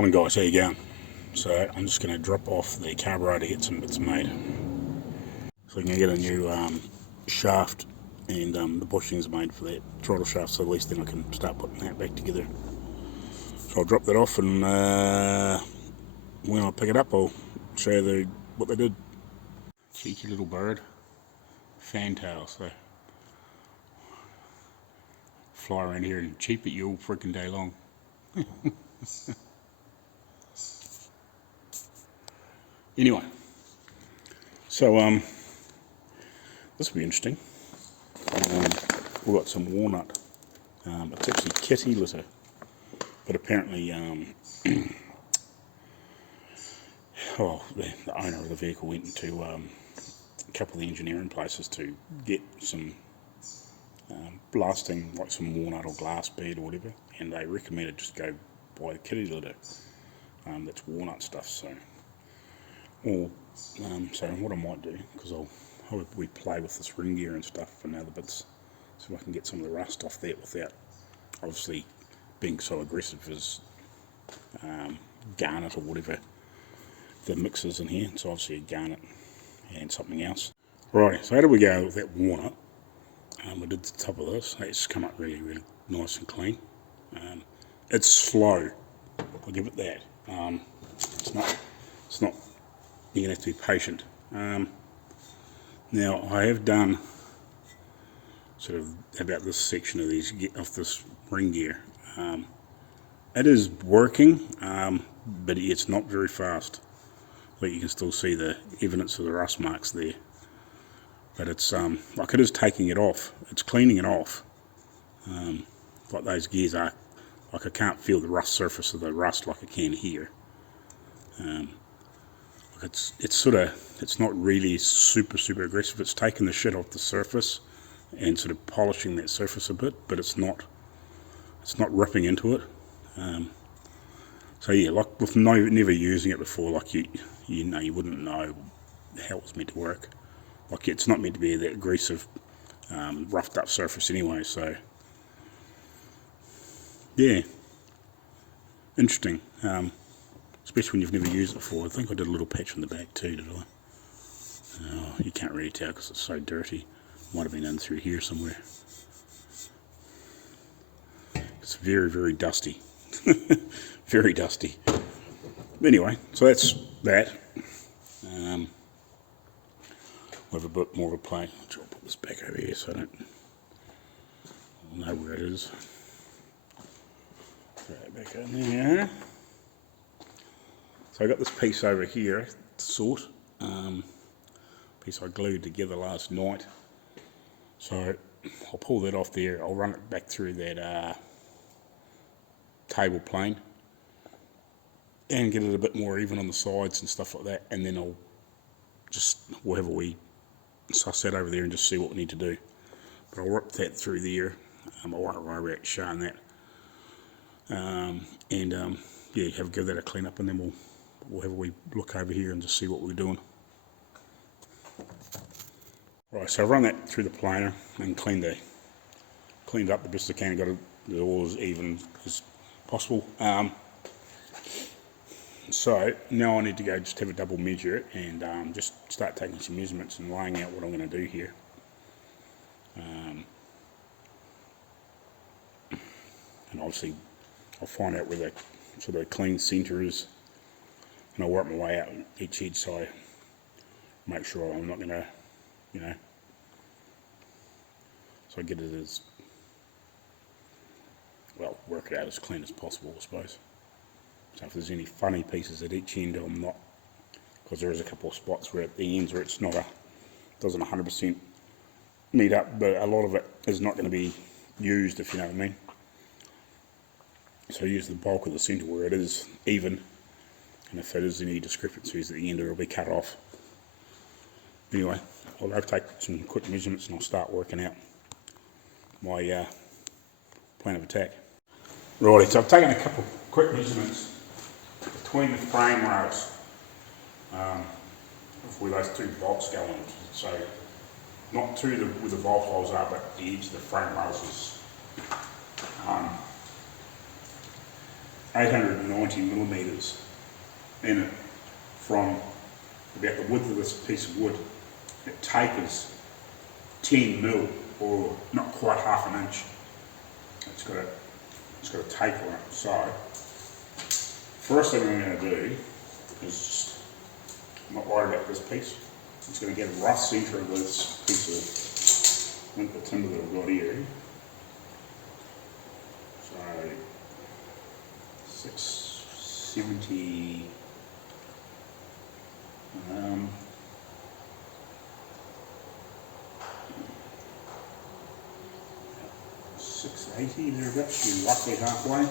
Morning guys, how you going? So I'm just going to drop off the carburetor to get some bits made. So I'm going to get a new shaft and the bushings made for that throttle shaft, so at least then I can start putting that back together. So I'll drop that off, and when I pick it up I'll show you what they did. Cheeky little bird. Fantail, so fly around here and cheep at you all freaking day long. Anyway, so this will be interesting. We've got some walnut. It's actually kitty litter, but apparently the owner of the vehicle went into a couple of the engineering places to get some blasting, like some walnut or glass bead or whatever, and they recommended just go buy the kitty litter. That's walnut stuff. So what I might do, because I'll probably play with this ring gear and stuff and other bits, so I can get some of the rust off that without obviously being so aggressive as garnet or whatever the mix is in here. It's obviously a garnet and something else. Right, so how did we go with that walnut? We did the top of this. It's come up really, really nice and clean. It's slow, I'll give it that. It's not. You're going to have to be patient. Now I have done sort of about this section of this ring gear. It is working, but it's not very fast. But you can still see the evidence of the rust marks there. But it's like it is taking it off. It's cleaning it off. Like those gears are. Like I can't feel the rust surface of the rust like I can here. It's not really super aggressive. It's taking the shit off the surface and sort of polishing that surface a bit, but it's not ripping into it. So yeah, like with never using it before, like you wouldn't know how it was meant to work. Like it's not meant to be that aggressive, roughed up surface anyway. So yeah, interesting. Especially when you've never used it before. I think I did a little patch on the back too, did I? Oh, you can't really tell because it's so dirty. Might have been in through here somewhere. It's very dusty. Very dusty. Anyway, so that's that. We'll have a bit more of a play. I'll put this back over here so I don't know where it is. Throw it back in there. So I got this piece over here to sort. Piece I glued together last night. So I'll pull that off there. I'll run it back through that table plane and get it a bit more even on the sides and stuff like that. And then we'll have a wee suss that over there and just see what we need to do. But I'll rip that through there. I won't worry about showing that. Give that a clean up, and then we'll have a wee look over here and just see what we're doing. Right, so I've run that through the planer and cleaned up the best I can, got it all as even as possible. So now I need to go just have a double measure and just start taking some measurements and laying out what I'm going to do here. And obviously I'll find out where the sort of clean centre is, and I'll work my way out each edge so I make sure I'm not going to, so I get it as, well, work it out as clean as possible, I suppose. So if there's any funny pieces at each end, I'm not, because there is a couple of spots where at the ends where it's doesn't 100% meet up, but a lot of it is not going to be used, if you know what I mean. So I use the bulk of the centre where it is even, and if there is any discrepancies at the end, it'll be cut off. Anyway, I'll go take some quick measurements and I'll start working out my plan of attack. Righty, so I've taken a couple of quick measurements between the frame rails of where those two bolts go in. So not to where the bolt holes are, but the edge of the frame rails is 890 millimetres in it from about the width of this piece of wood. It tapers 10 mil, or not quite half an inch. It's got a taper on it. So, first thing I'm going to do is just, I'm not worried about this piece. I'm just going to get a rough centre of this piece of winter timber that I've got here. So, 670. 680, thereabouts, you're roughly halfway.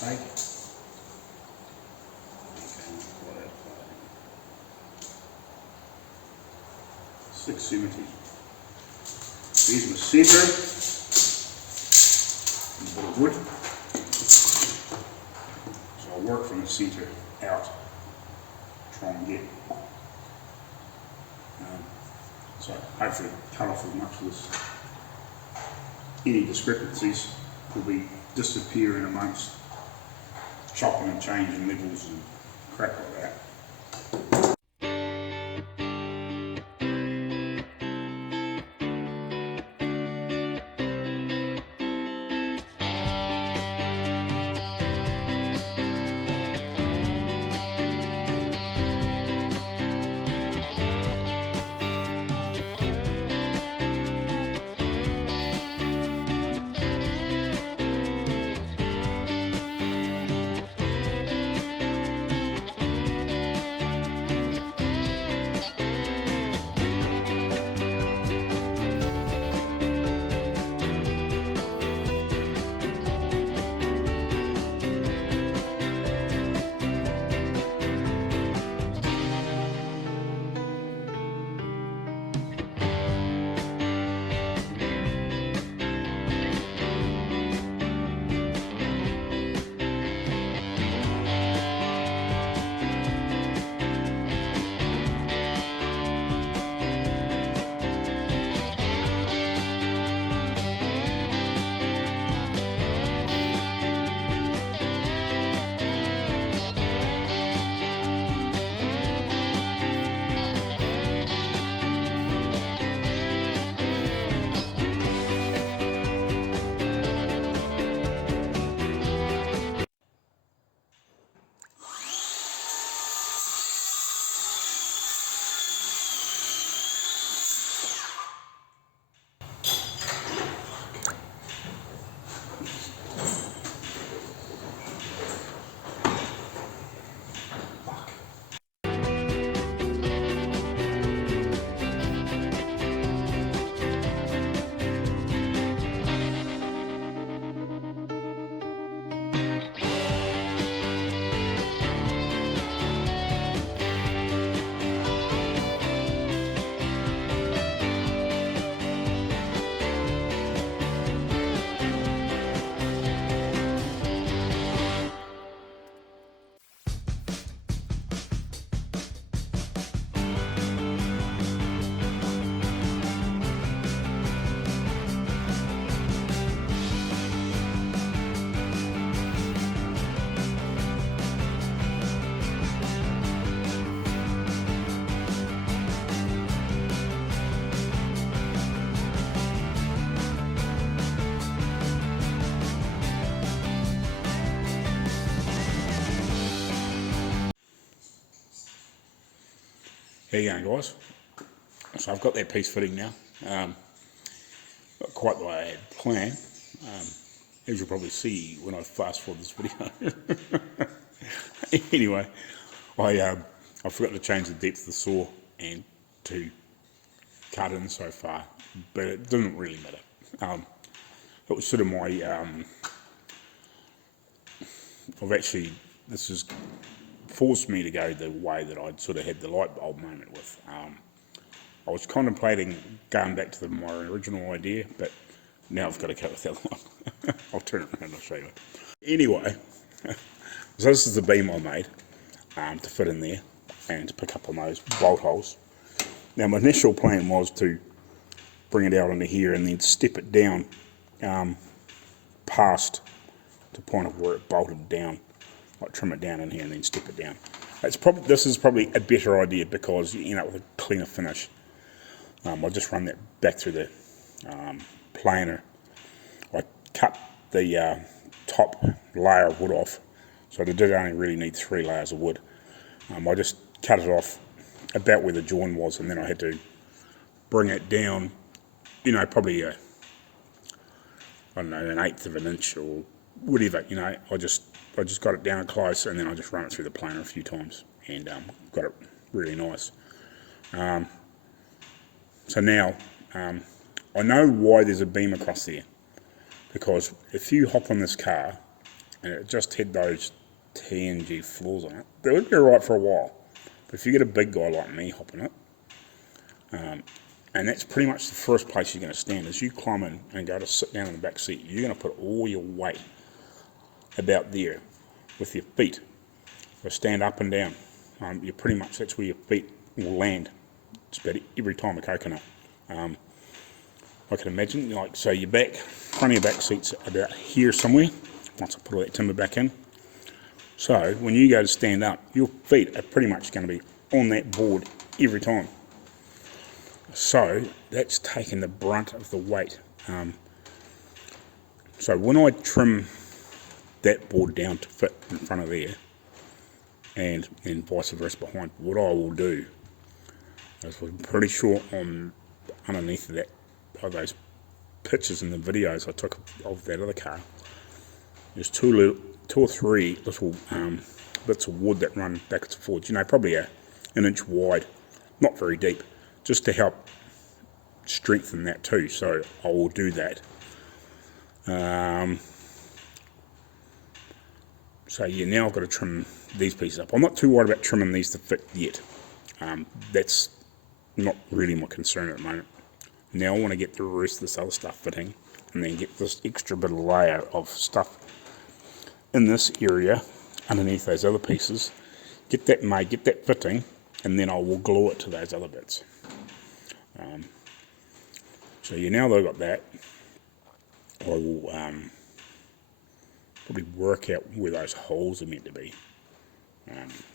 Take. Okay, 670. Here's my centre. A bit of wood. So I'll work from the centre out. Try and get. So hopefully cut off as much of this. Any discrepancies will be disappearing amongst chopping and changing levels and crap like that. How you going, guys? So I've got that piece fitting now. Not quite the way I had planned. As you'll probably see when I fast forward this video. Anyway, I forgot to change the depth of the saw and to cut in so far, but it didn't really matter. It was sort of my, this has forced me to go the way that I'd sort of had the light bulb moment with. I was contemplating going back to my original idea, but now I've got to cut with the other one. I'll turn it around and I'll show you. Anyway, so this is the beam I made to fit in there and to pick up on those bolt holes. Now my initial plan was to bring it out into here and then step it down past to the point of where it bolted down, like trim it down in here and then step it down. This is probably a better idea because you end up with a cleaner finish. I'll just run that back through the planer. I cut the top layer of wood off, so I did only really need 3 layers of wood. I just cut it off about where the join was, and then I had to bring it down, probably I don't know, 1/8 of an inch or whatever. I just got it down close, and then I just run it through the planer a few times, and got it really nice. So now I know why there's a beam across there, because if you hop on this car and it just had those TNG floors on it, they would be alright for a while. But if you get a big guy like me hopping it, and that's pretty much the first place you're going to stand, as you climb in and go to sit down in the back seat, you're going to put all your weight about there with your feet. So stand up and down. You pretty much, that's where your feet will land. It's about every time a coconut. I can imagine, like, so your front of your back seat's about here somewhere, once I put all that timber back in. So when you go to stand up, your feet are pretty much going to be on that board every time. So that's taking the brunt of the weight. So when I trim that board down to fit in front of there, and then vice versa behind, what I will do is, I'm pretty sure on underneath of that, of those pictures and the videos I took of that other car, there's 2 or 3 little bits of wood that run backwards and forwards, probably an inch wide, not very deep, just to help strengthen that too. So I will do that. So yeah, now I've got to trim these pieces up. I'm not too worried about trimming these to fit yet. That's not really my concern at the moment. Now I want to get the rest of this other stuff fitting, and then get this extra bit of layer of stuff in this area underneath those other pieces, get that made, get that fitting, and then I will glue it to those other bits. So yeah, now that I've got that, I will probably work out where those holes are meant to be,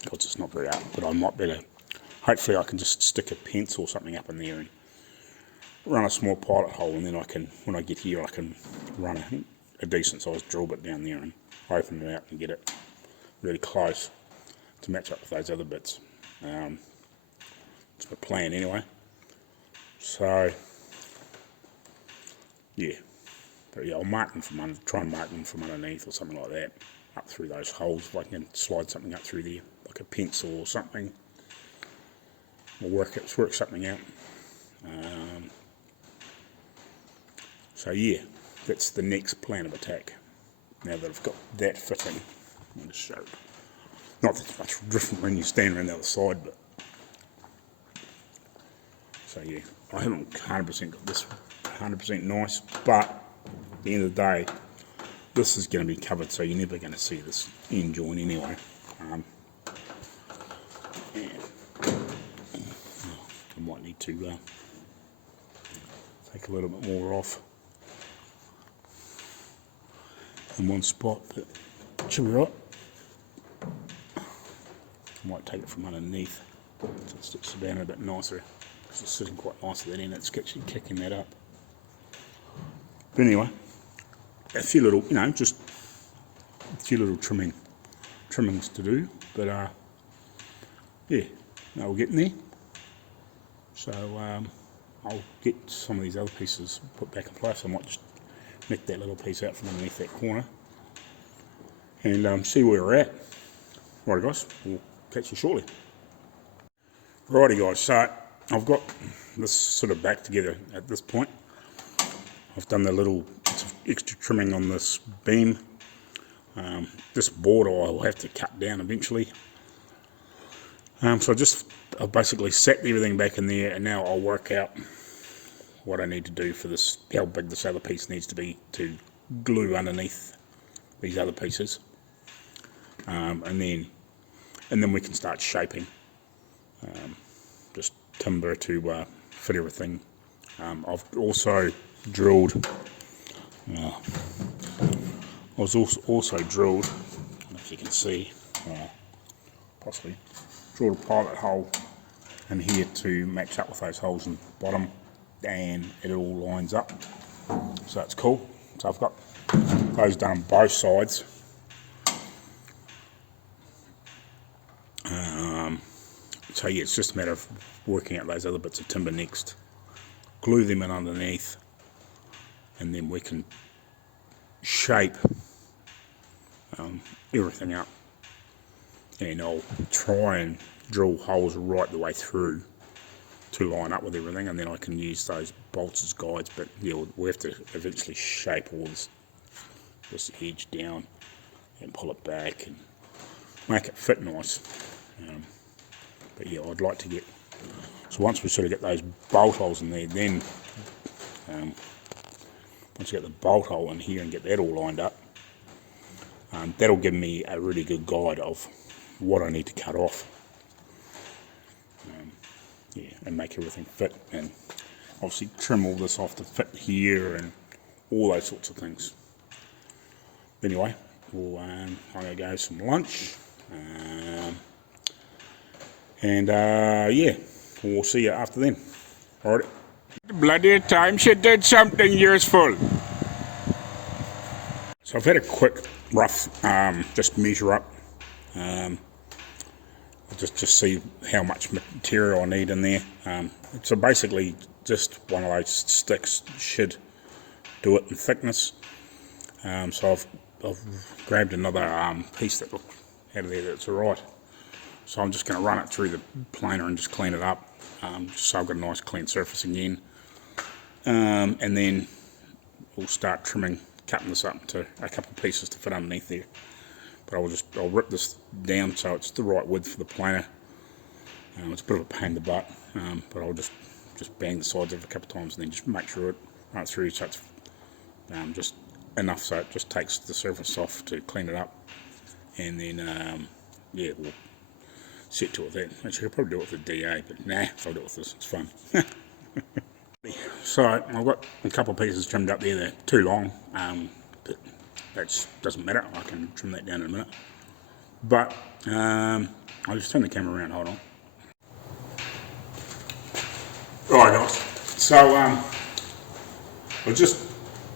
because it's not very up, but I might better, hopefully I can just stick a pencil or something up in there and run a small pilot hole, and then I can, when I get here, I can run a decent sized drill bit down there and open it out and get it really close to match up with those other bits. It's my plan anyway. So yeah, but yeah, I'll mark them from try and mark them from underneath or something like that, up through those holes. If I can slide something up through there, like a pencil or something, or work something out. So yeah, that's the next plan of attack. Now that I've got that fitting, I'll just show it. Not that it's much different when you stand around the other side, but so yeah, I haven't 100% got this 100% nice, but at the end of the day, this is going to be covered, so you're never going to see this end joint anyway. I might need to take a little bit more off in one spot, but it should be right. I might take it from underneath so it sits down a bit nicer, because it's sitting quite nice at that end. It's actually kicking that up. But anyway, a few little, just a few little trimmings to do. But yeah, no, we're getting there. So I'll get some of these other pieces put back in place. I might just nick that little piece out from underneath that corner and see where we're at. Right, guys, we'll catch you shortly. Righty, guys, so I've got this sort of back together at this point. I've done the little extra trimming on this beam. This board I'll have to cut down eventually. So I've basically set everything back in there, and now I'll work out what I need to do for this, how big this other piece needs to be to glue underneath these other pieces. And then we can start shaping. Just timber to fit everything. I've also drilled I was also drilled, I don't know if you can see, possibly, drilled a pilot hole in here to match up with those holes in the bottom, and it all lines up, so it's cool. So I've got those done on both sides. So yeah, it's just a matter of working out those other bits of timber next, glue them in underneath, and then we can shape everything up. And I'll try and drill holes right the way through to line up with everything, and then I can use those bolts as guides. But yeah, we have to eventually shape all this edge down and pull it back and make it fit nice. But yeah, I'd like to get, so once we sort of get those bolt holes in there, then once you get the bolt hole in here and get that all lined up, that'll give me a really good guide of what I need to cut off, yeah, and make everything fit, and obviously trim all this off to fit here and all those sorts of things. Anyway, I'm going to go have some lunch, and yeah, we'll see you after then. Alright. Bloody time she did something useful. So I've had a quick rough just measure up, just see how much material I need in there. So basically just one of those sticks should do it in thickness. So I've grabbed another piece that looked out of there that's alright. So I'm just going to run it through the planer and just clean it up, just so I've got a nice clean surface again. And then we'll start trimming, cutting this up into a couple of pieces to fit underneath there. But I'll rip this down so it's the right width for the planer. It's a bit of a pain in the butt, but I'll just bang the sides of it a couple of times and then just make sure it runs through so it's just enough so it just takes the surface off to clean it up. And then yeah, we'll set to it with that. Actually, I'll probably do it with the DA, but nah, I'll do it with this, it's fun. So I've got a couple of pieces trimmed up there, they're too long, but that doesn't matter, I can trim that down in a minute. But I'll just turn the camera around, hold on. Alright guys, so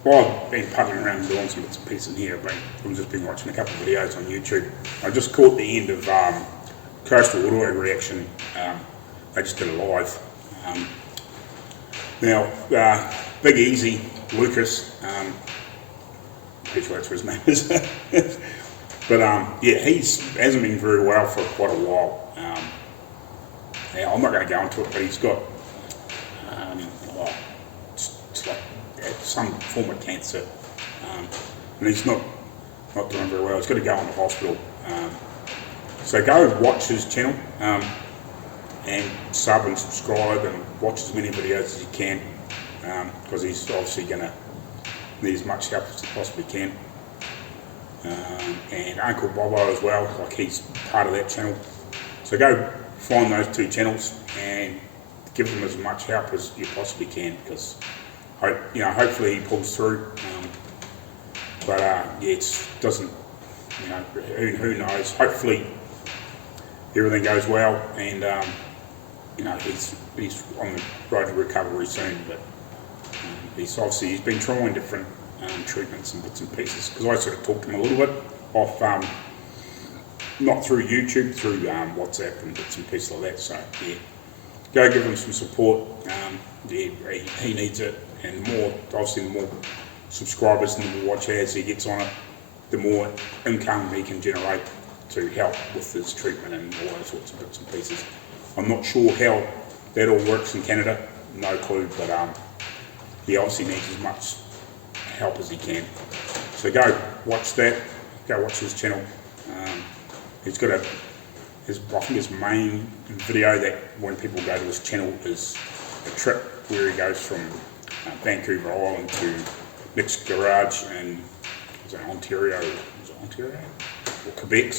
I've been puddling around and doing some bits and pieces in here, but I've just been watching a couple of videos on YouTube. I just caught the end of Coastal Auto Reaction. They just did a live. Now, Big Easy, Lucas, pretty sure that's what his name is. But yeah, he hasn't been very well for quite a while. Now, I'm not going to go into it, but he's got some form of cancer, and he's not doing very well. He's got to go into hospital. So go watch his channel and sub and subscribe and watch as many videos as you can, because he's obviously going to need as much help as he possibly can. And Uncle Bobo as well, like he's part of that channel. So go find those two channels and give them as much help as you possibly can, because hopefully he pulls through. But yeah, it doesn't, who knows. Hopefully everything goes well, and he's on the road to recovery soon. But he's been trying different treatments and bits and pieces, because I sort of talked to him a little bit off, not through YouTube, through WhatsApp and bits and pieces like that. So yeah, go give him some support. Yeah, he needs it, and the more subscribers and the more watch ads he gets on it, the more income he can generate to help with his treatment and all those sorts of bits and pieces. I'm not sure how that all works in Canada, no clue, but he obviously needs as much help as he can. So go watch that, go watch his channel. He's got I think his main video that when people go to his channel is a trip where he goes from Vancouver Island to Nick's garage in Ontario or Quebec,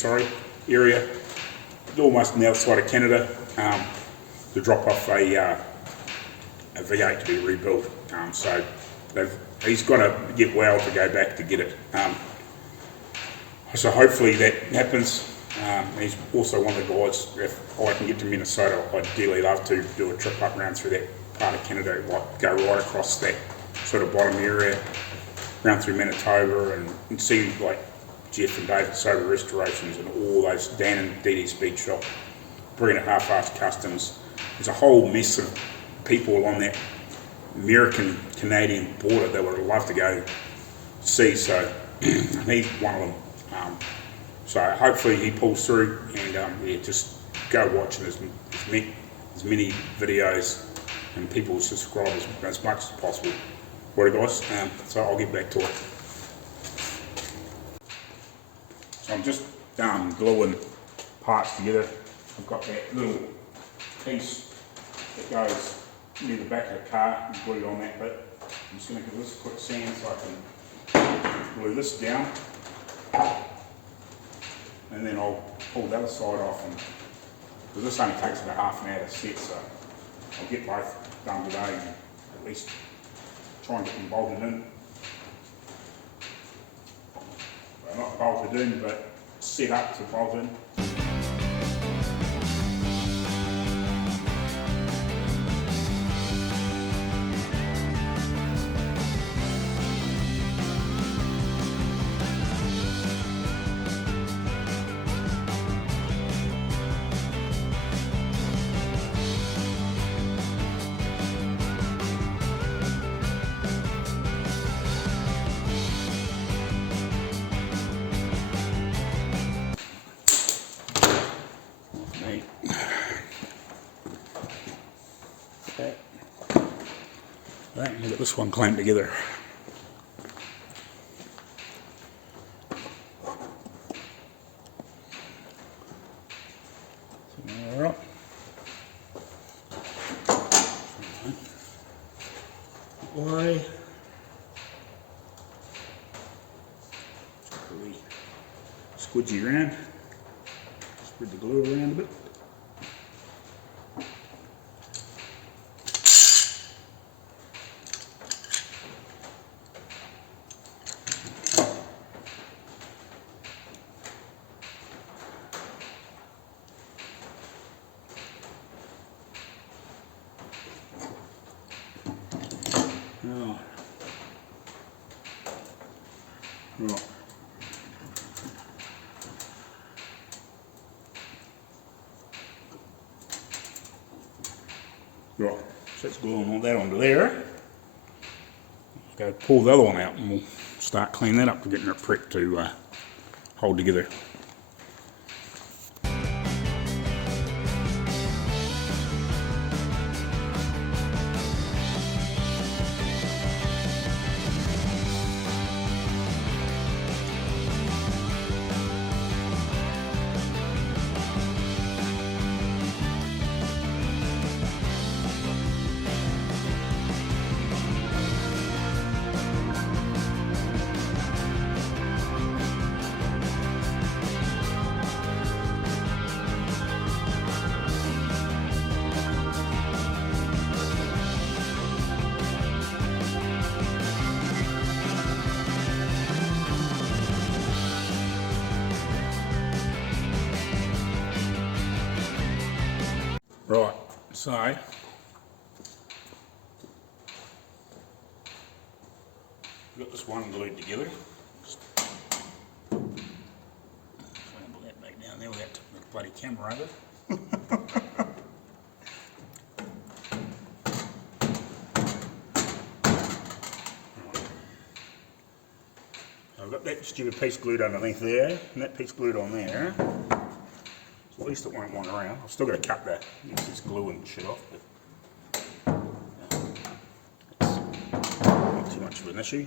area, almost on the other side of Canada, to drop off a V8 to be rebuilt. So he's got to get well to go back to get it. So hopefully that happens. He's also one of the guys, if I can get to Minnesota, I'd dearly love to do a trip up around through that part of Canada, like go right across that sort of bottom area, round through Manitoba and see like Jeff and David Sober Restorations and all those, Dan and Dee Dee Speed Shop, bringing at Halfass Kustoms. There's a whole mess of people along that American-Canadian border that would love to go see, so he's one of them. So hopefully he pulls through and yeah, just go watching as many videos and people subscribe as much as possible. Right guys, so I'll get back to it. So I'm just gluing parts together. I've got that little piece that goes near the back of the car and glue it on that bit. I'm just going to give this a quick sand so I can glue this down. And then I'll pull the other side off, and because this only takes about half an hour to set, so I'll get both done today and at least try and get them bolted in. Well, not bolted in, but set up to bolt in. Right, we'll get this one clamped together. Alright. Why? Squidgy around. Spread the glue around a bit. Oh. Right. Right, so let's glue all that onto there. Go pull the other one out and we'll start cleaning that up and getting it prepped to hold together. Right, so got this one glued together. Just put that back down there without tipping the bloody camera over. I've got that stupid piece glued underneath there, and that piece glued on there. At least it won't wander around. I've still got to cut that excess glue and shit off, but it's not too much of an issue.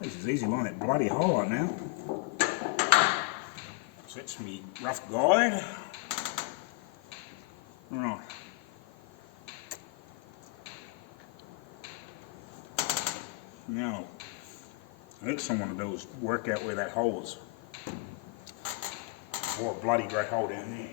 This is easy line that bloody hole out now. So that's me rough guide. Right. Now, the next thing I want to do is work out where that hole is. Or a bloody great hole down there.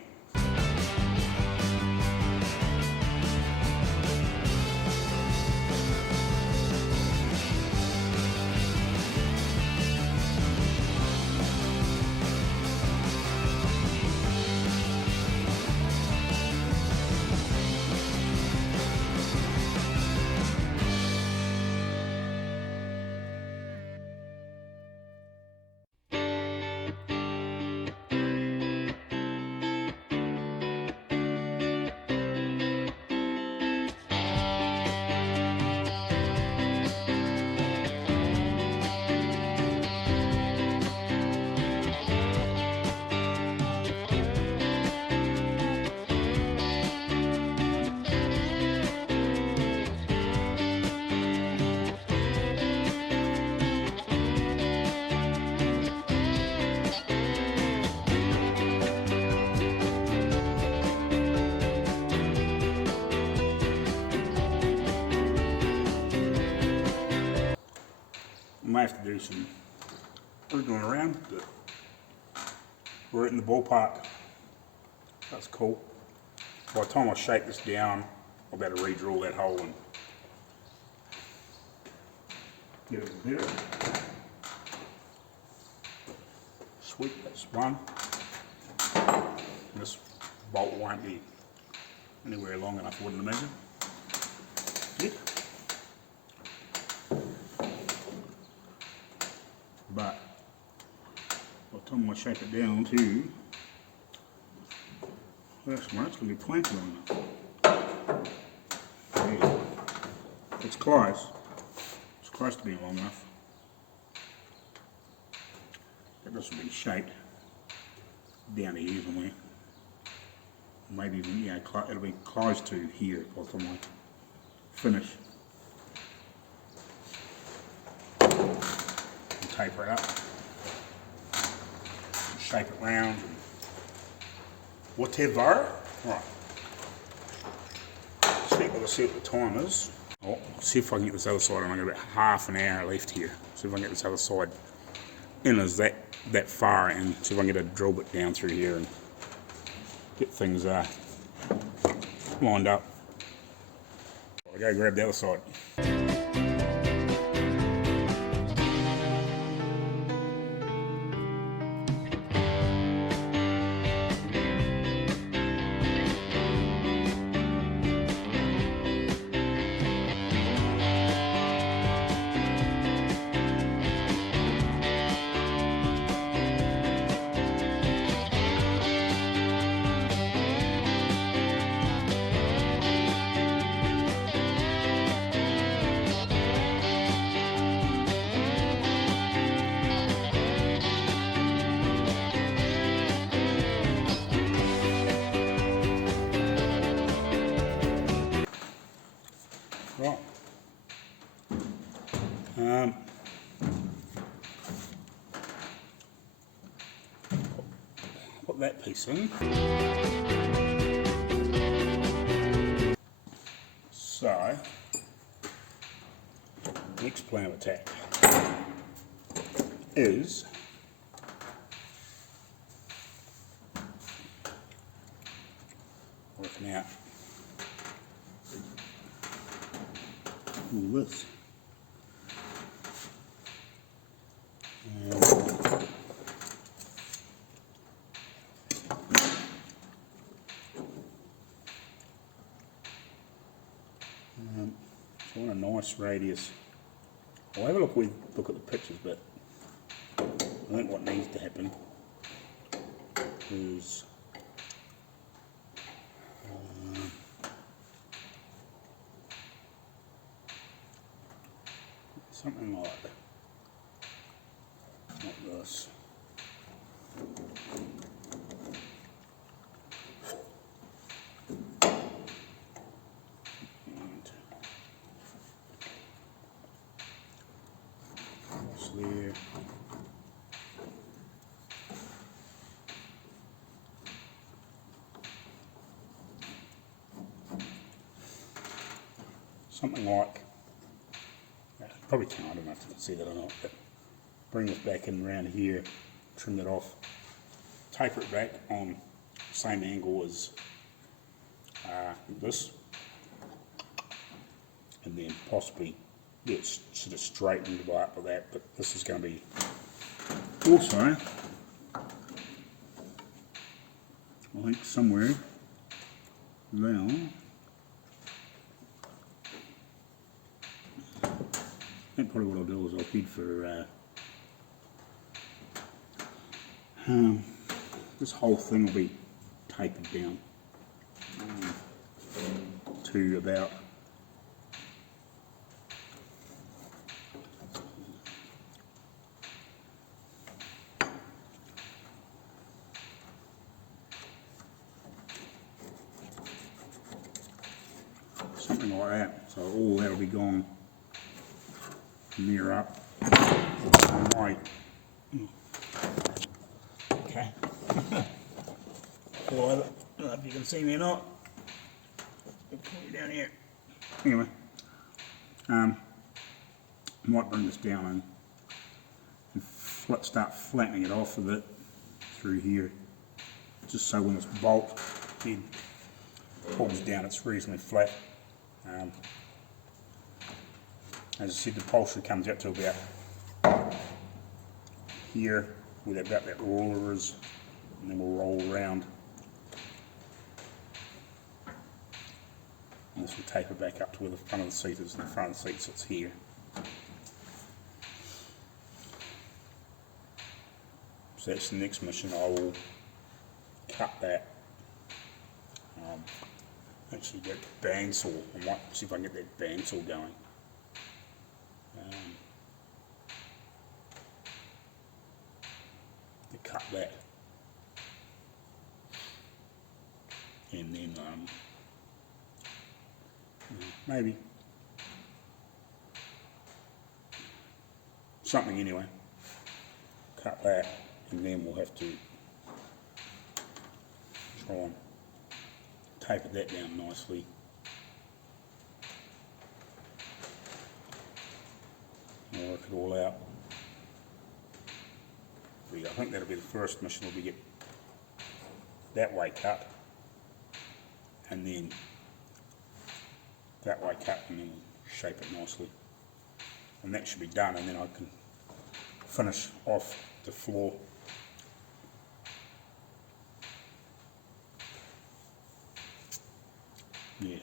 May have to do some wriggling around, but we're in the ballpark. That's cool. By the time I shake this down, I'll be able to re-drill that hole and get it better. Sweet, that's one. And this bolt won't be anywhere long enough, I wouldn't imagine. Yep. But by the time I shape it down to this one, it's going to be plenty long enough. Yeah. It's close. It's close to being long enough. But this will be shaped down to here somewhere. Maybe even, yeah, it'll be close to here by the time I finish. Taper it up, shape it round, and whatever. Right. See what the time is. I'll see if I can get this other side, and I've got about half an hour left here. See if I can get this other side in as that far, and see if I can get a drill bit down through here and get things lined up. I'll go grab the other side. Right. Put that piece in. So, next plan of attack is working out all this. So I want a nice radius. I'll have a look at the pictures, but I think what needs to happen is something like this. There. Something like, probably can't, I don't know if you can see that or not, but bring this back in around here, trim that off, taper it back on the same angle as this, and then possibly it's sort of straightened by up with that, but this is going to be also, I think somewhere now, I think probably what I'll do is I'll head for This whole thing will be tapered down to about something like that. So all that'll be gone from there up. Right. Okay. Follow it. I don't know if you can see me or not. I'll put it down here. Anyway, might bring this down and start flattening it off a bit through here, just so when this bolt head pulls down, it's reasonably flat. As I said, the upholstery comes out to about here, where about that roller is, and then we'll roll around. And this will taper back up to where the front of the seat is, and the front of the seat sits here. So that's the next mission. I will cut that. Actually get the bandsaw. I might see if I can get that bandsaw going. To cut that. And then maybe something anyway. Cut that, and then we'll have to try and taper that down nicely. And work it all out. I think that'll be the first mission, will be get that way cut, and then that way cut, and then shape it nicely. And that should be done, and then I can finish off the floor. Yeah.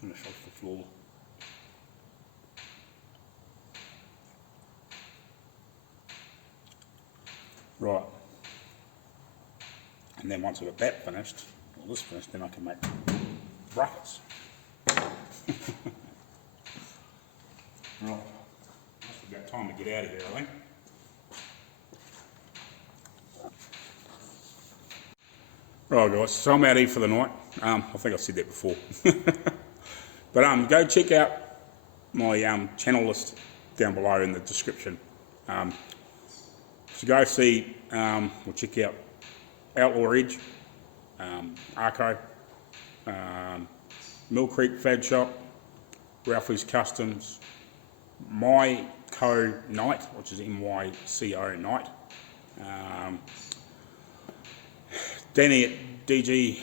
Finish off the floor. Right. And then once I've got that finished, or this finished, then I can make brackets. Right. Must be about time to get out of here, I think. Right guys, so I'm out here for the night. I think I've said that before. But go check out my channel list down below in the description. So go see, or check out Outlaw Edge, Arco, Mill Creek Fab Shop, Ralfy's Kustoms, Mikey Night, which is M-Y-C-O Night, Danny at DG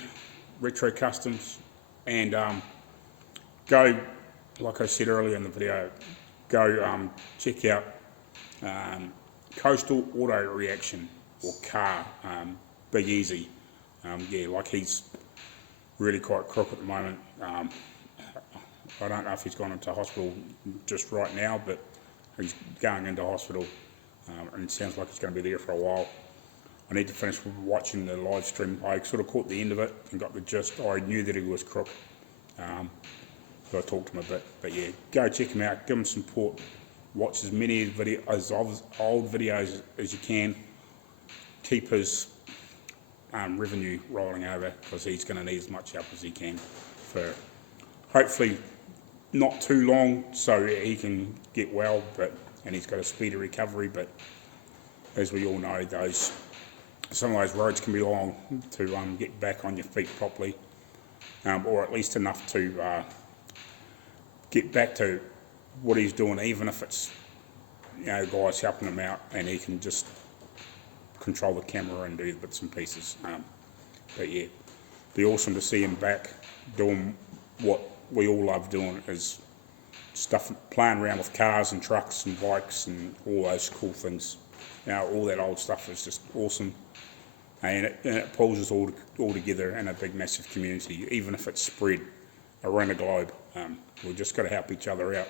Retro Customs, and go, like I said earlier in the video, go check out Coastal Auto Reaction, or C.A.R, Big Easy. Yeah, like he's really quite crook at the moment. I don't know if he's gone into hospital just right now, but he's going into hospital, and it sounds like he's going to be there for a while. I need to finish watching the live stream. I sort of caught the end of it and got the gist. I knew that he was crook, so I talked to him a bit. But yeah, go check him out, give him some support, watch as many old videos as you can, keep his revenue rolling over, because he's going to need as much help as he can for hopefully not too long, so he can get well, and he's got a speedy recovery. But as we all know, some of those roads can be long to get back on your feet properly, or at least enough to get back to what he's doing, even if it's, you know, guys helping him out and he can just control the camera and do the bits and pieces. But yeah, be awesome to see him back doing what we all love doing, is stuff, playing around with cars and trucks and bikes and all those cool things. You know, all that old stuff is just awesome, and it pulls us all together in a big massive community, even if it's spread around the globe. We've just got to help each other out.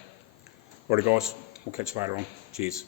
Alright guys, we'll catch you later on. Cheers.